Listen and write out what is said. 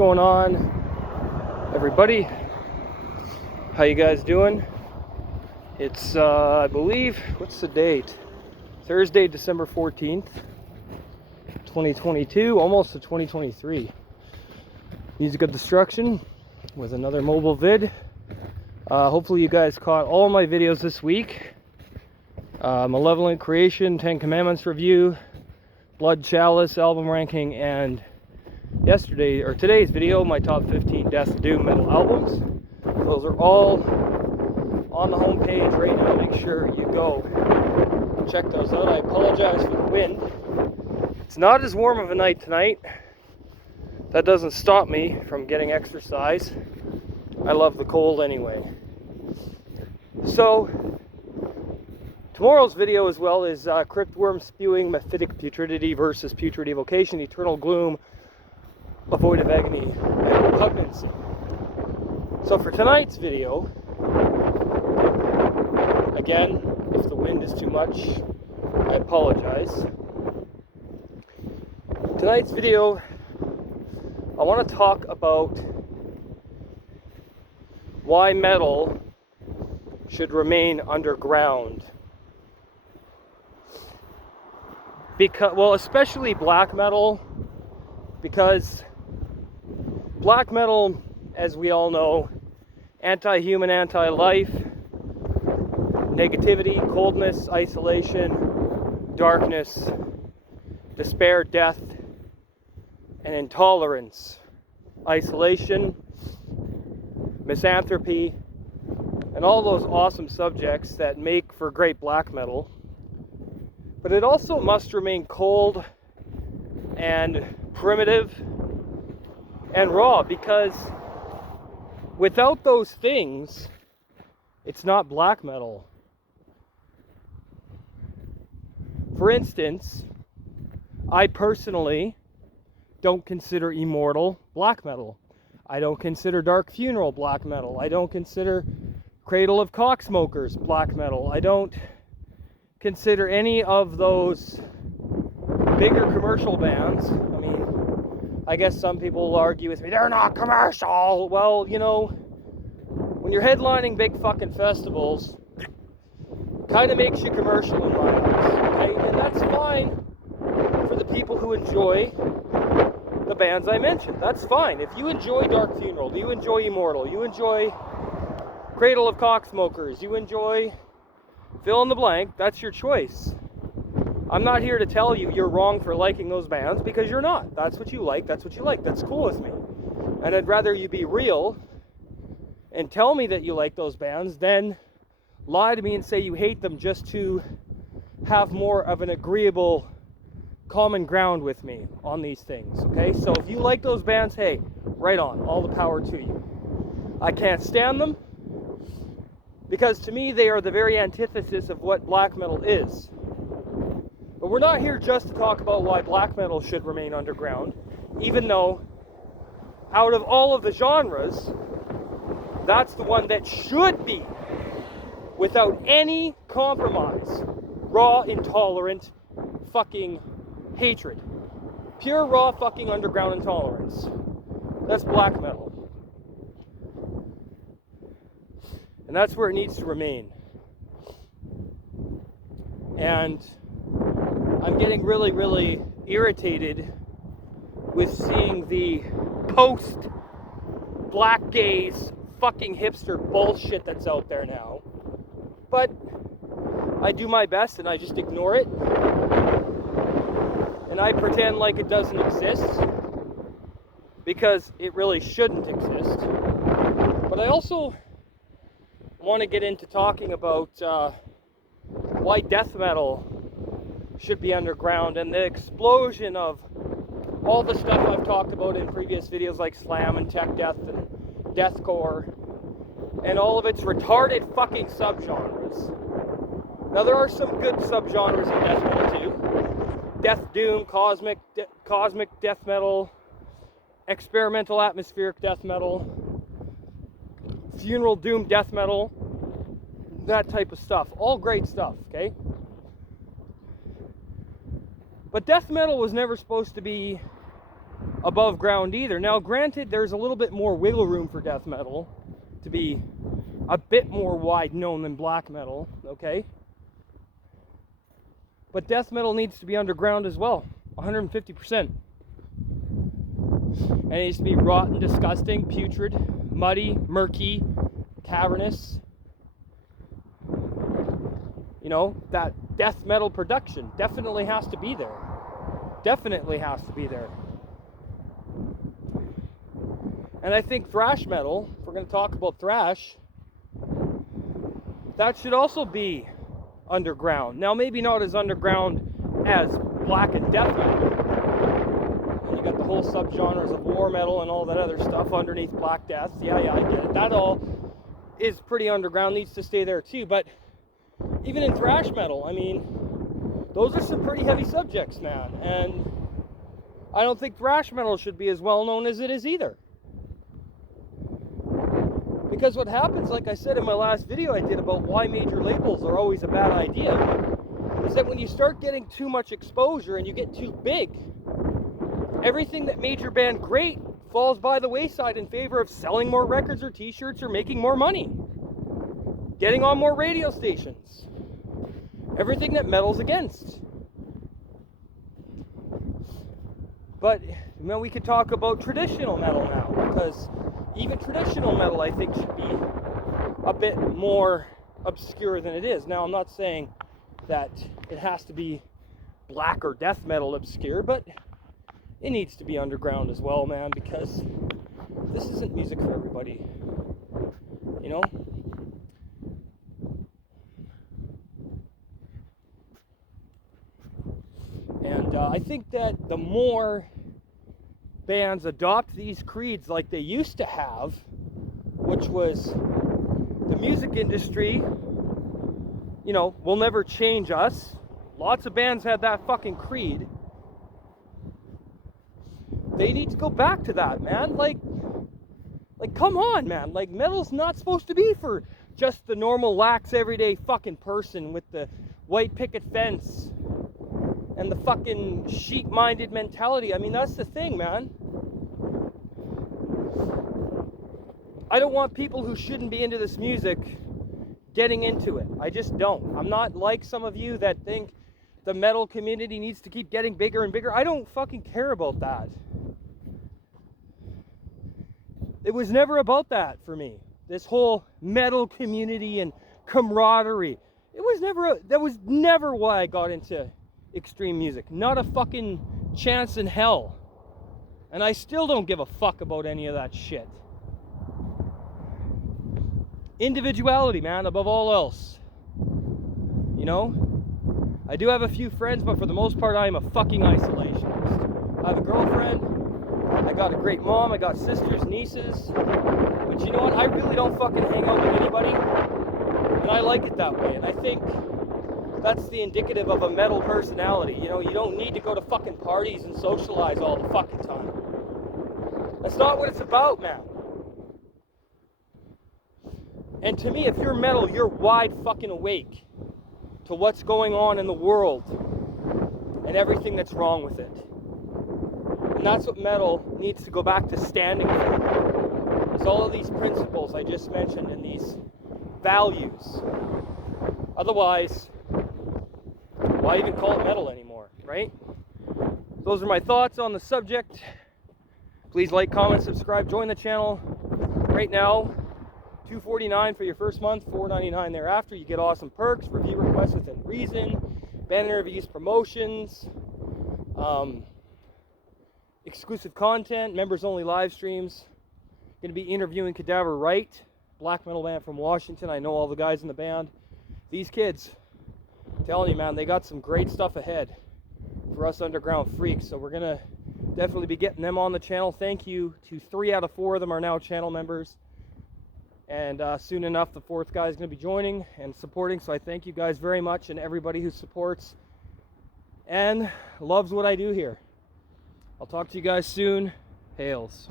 going on, everybody? How you guys doing? It's I believe, what's the date? Thursday, December 14th, 2022, almost to 2023. Music of Destruction with another mobile vid. Hopefully you guys caught all my videos this week. Malevolent Creation, 10 Commandments review, Blood Chalice album ranking, and today's video, my top 15 Death Doom metal albums. Those are all on the homepage right now. Make sure you go check those out. I apologize for the wind. It's not as warm of a night tonight. That doesn't stop me from getting exercise. I love the cold anyway. So, tomorrow's video as well is Cryptworm Spewing Mephitic Putridity versus Putrid Evocation, Eternal Gloom, a Void of Agony, and Repugnancy. So for tonight's video, again, if the wind is too much, I apologize. Tonight's video, I want to talk about why metal should remain underground. Especially black metal, because black metal, as we all know, anti-human, anti-life, negativity, coldness, isolation, darkness, despair, death, and intolerance. Isolation, misanthropy, and all those awesome subjects that make for great black metal. But it also must remain cold and primitive and raw, because without those things, it's not black metal. For instance, I personally don't consider Immortal black metal. I don't consider Dark Funeral black metal. I don't consider Cradle of Cocksmokers black metal. I don't consider any of those bigger commercial bands. I mean, I guess some people will argue with me, they're not commercial. Well, you know, when you're headlining big fucking festivals, kind of makes you commercial in my eyes, okay? And that's fine for the people who enjoy the bands I mentioned. That's fine. If you enjoy Dark Funeral, you enjoy Immortal, you enjoy Cradle of Cocksmokers, you enjoy fill in the blank, that's your choice. I'm not here to tell you you're wrong for liking those bands, because you're not. That's what you like, that's what you like. That's cool with me. And I'd rather you be real and tell me that you like those bands than lie to me and say you hate them just to have more of an agreeable common ground with me on these things, okay? So if you like those bands, hey, right on, all the power to you. I can't stand them, because to me they are the very antithesis of what black metal is. But we're not here just to talk about why black metal should remain underground, even though out of all of the genres, that's the one that should be, without any compromise, raw, intolerant, fucking hatred. Pure, raw, fucking underground intolerance. That's black metal. And that's where it needs to remain. And I'm getting really, really irritated with seeing the post-black gaze fucking hipster bullshit that's out there now. But I do my best and I just ignore it. And I pretend like it doesn't exist, because it really shouldn't exist. But I also want to get into talking about why death metal should be underground, and the explosion of all the stuff I've talked about in previous videos, like slam and tech death and deathcore, and all of its retarded fucking subgenres. Now there are some good subgenres in death metal too. Death Doom, cosmic death metal, experimental atmospheric death metal, funeral doom death metal, that type of stuff. All great stuff, okay? But death metal was never supposed to be above ground either. Now, granted, there's a little bit more wiggle room for death metal to be a bit more wide known than black metal, okay? But death metal needs to be underground as well, 150%. And it needs to be rotten, disgusting, putrid, muddy, murky, cavernous. You know, that death metal production definitely has to be there. Definitely has to be there. And I think thrash metal, if we're going to talk about thrash, that should also be underground. Now, maybe not as underground as black and death metal. And you got the whole subgenres of war metal and all that other stuff underneath Black Death. Yeah, I get it. That all is pretty underground, needs to stay there too. But even in thrash metal, I mean, those are some pretty heavy subjects, man. And I don't think thrash metal should be as well known as it is either. Because what happens, like I said in my last video I did about why major labels are always a bad idea, is that when you start getting too much exposure and you get too big, everything that made your band great falls by the wayside in favor of selling more records or t-shirts or making more money, getting on more radio stations, everything that metal's against. But we could talk about traditional metal now, because even traditional metal, I think, should be a bit more obscure than it is. Now, I'm not saying that it has to be black or death metal obscure, but it needs to be underground as well, man, because this isn't music for everybody, you know? And I think that the more bands adopt these creeds like they used to have, which was the music industry, you know, will never change us. Lots of bands had that fucking creed. They need to go back to that, man. Like come on, man. Like, metal's not supposed to be for just the normal, lax, everyday fucking person with the white picket fence and the fucking sheep-minded mentality. I mean, that's the thing, man. I don't want people who shouldn't be into this music getting into it. I just don't. I'm not like some of you that think the metal community needs to keep getting bigger and bigger. I don't fucking care about that. It was never about that for me. This whole metal community and camaraderie. That was never why I got into extreme music. Not a fucking chance in hell. And I still don't give a fuck about any of that shit. Individuality, man, above all else. You know? I do have a few friends, but for the most part, I am a fucking isolationist. I have a girlfriend. I got a great mom. I got sisters, nieces. But you know what? I really don't fucking hang out with anybody. And I like it that way. And I think that's the indicative of a metal personality. You know, you don't need to go to fucking parties and socialize all the fucking time. That's not what it's about, man. And to me, if you're metal, you're wide fucking awake to what's going on in the world and everything that's wrong with it. And that's what metal needs to go back to standing for. It's all of these principles I just mentioned and these values. Otherwise, why even call it metal anymore, right? Those are my thoughts on the subject. Please like, comment, subscribe, join the channel. Right now, $2.49 for your first month, $4.99 thereafter. You get awesome perks, review requests within reason, band interviews, promotions, exclusive content, members only live streams. Going to be interviewing Cadaver Right, black metal band from Washington. I know all the guys in the band. These kids, I'm telling you, man, they got some great stuff ahead for us underground freaks. So we're going to definitely be getting them on the channel. Thank you to 3 out of 4 of them are now channel members. And soon enough, the 4th guy is going to be joining and supporting. So I thank you guys very much and everybody who supports and loves what I do here. I'll talk to you guys soon. Hails.